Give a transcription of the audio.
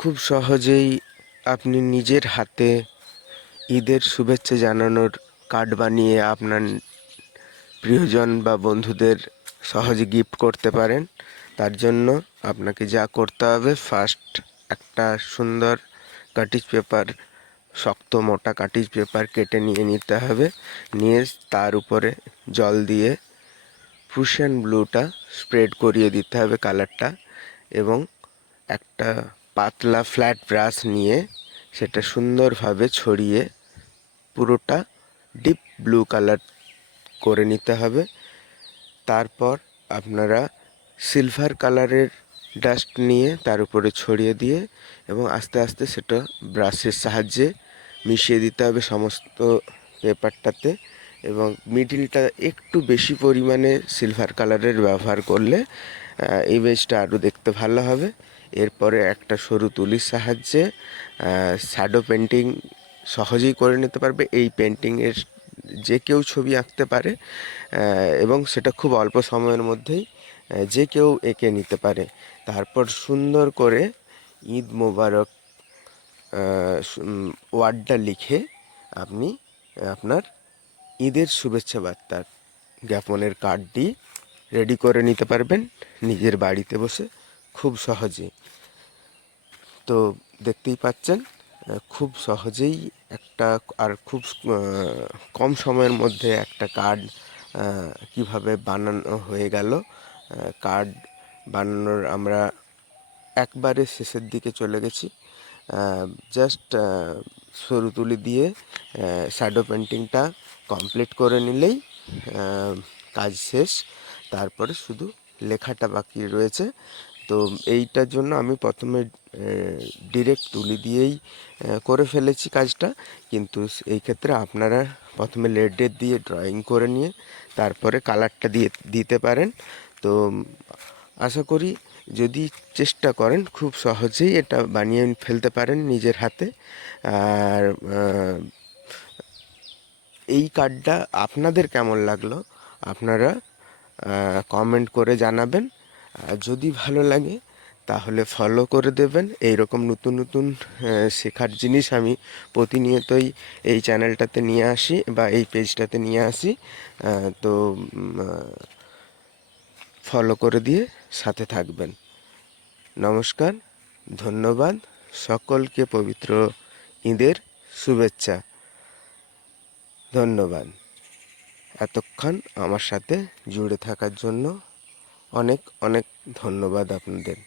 খুব সহজেই আপনি নিজের হাতে ঈদের শুভেচ্ছা জানানোর কার্ড বানিয়ে আপনার প্রিয়জন বা বন্ধুদের সহজে গিফট করতে পারেন। তার জন্য আপনাকে যা করতে হবে, ফার্স্ট একটা সুন্দর কাটিজ পেপার, শক্ত মোটা কাটিজ পেপার কেটে নিয়ে নিতে হবে। নিয়ে তার উপরে জল দিয়ে প্রুশিয়ান ব্লুটা স্প্রেড করিয়ে দিতে হবে কালারটা, এবং একটা পাতলা ফ্ল্যাট ব্রাশ নিয়ে সেটা সুন্দরভাবে ছড়িয়ে পুরোটা ডিপ ব্লু কালার করে নিতে হবে। তারপর আপনারা সিলভার কালারের ডাস্ট নিয়ে তার উপরে ছড়িয়ে দিয়ে এবং আস্তে আস্তে সেটা ব্রাশের সাহায্যে মিশিয়ে দিতে হবে সমস্ত পেপারটাতে, এবং মিডিলটা একটু বেশি পরিমাণে সিলভার কালারের ব্যবহার করলে ইমেজটা আরও দেখতে ভালো হবে। এরপরে একটা সরু তুলির সাহায্যে শ্যাডো পেন্টিং সহজেই করে নিতে পারবে। এই পেন্টিংয়ের যে কেউ ছবি আঁকতে পারে, এবং সেটা খুব অল্প সময়ের মধ্যেই যে কেউ এঁকে নিতে পারে। তারপর সুন্দর করে ঈদ মোবারক ওয়ার্ডটা লিখে আপনি আপনার ঈদের শুভেচ্ছা বার্তার জ্ঞাপনের কার্ডটি রেডি করে নিতে পারবেন নিজের বাড়িতে বসে খুব সহজেই। তো দেখতেই পাচ্ছেন খুব সহজেই একটা আর খুব কম সময়ের মধ্যে একটা কার্ড কিভাবে বানানো হয়ে গেল। কার্ড বানানোর আমরা একবারে শেষের দিকে চলে গেছি। জাস্ট সরু তুলি দিয়ে শ্যাডো পেন্টিংটা কমপ্লিট করে নিলেই কাজ শেষ। তারপরে শুধু লেখাটা বাকি রয়েছে। তো এইটার জন্য আমি প্রথমে ডিরেক্ট তুলি দিয়েই করে ফেলেছি কাজটা, কিন্তু এই ক্ষেত্রে আপনারা প্রথমে লেডের দিয়ে ড্রয়িং করে নিয়ে তারপরে কালারটা দিয়ে দিতে পারেন। তো আশা করি যদি চেষ্টা করেন খুব সহজেই এটা বানিয়ে ফেলতে পারেন নিজের হাতে। আর এই কার্ডটা আপনাদের কেমন লাগলো আপনারা কমেন্ট করে জানাবেন। যদি ভালো লাগে তাহলে ফলো করে দেবেন। এই রকম নতুন নতুন শেখার জিনিস আমি প্রতিনিয়তই এই চ্যানেলটাতে নিয়ে আসি বা এই পেজটাতে নিয়ে আসি। তো ফলো করে দিয়ে সাথে থাকবেন। নমস্কার, ধন্যবাদ। সকলকে পবিত্র ঈদের শুভেচ্ছা। ধন্যবাদ। এতক্ষণ আমার সাথে জুড়ে থাকার জন্য অনেক অনেক ধন্যবাদ আপনাদের।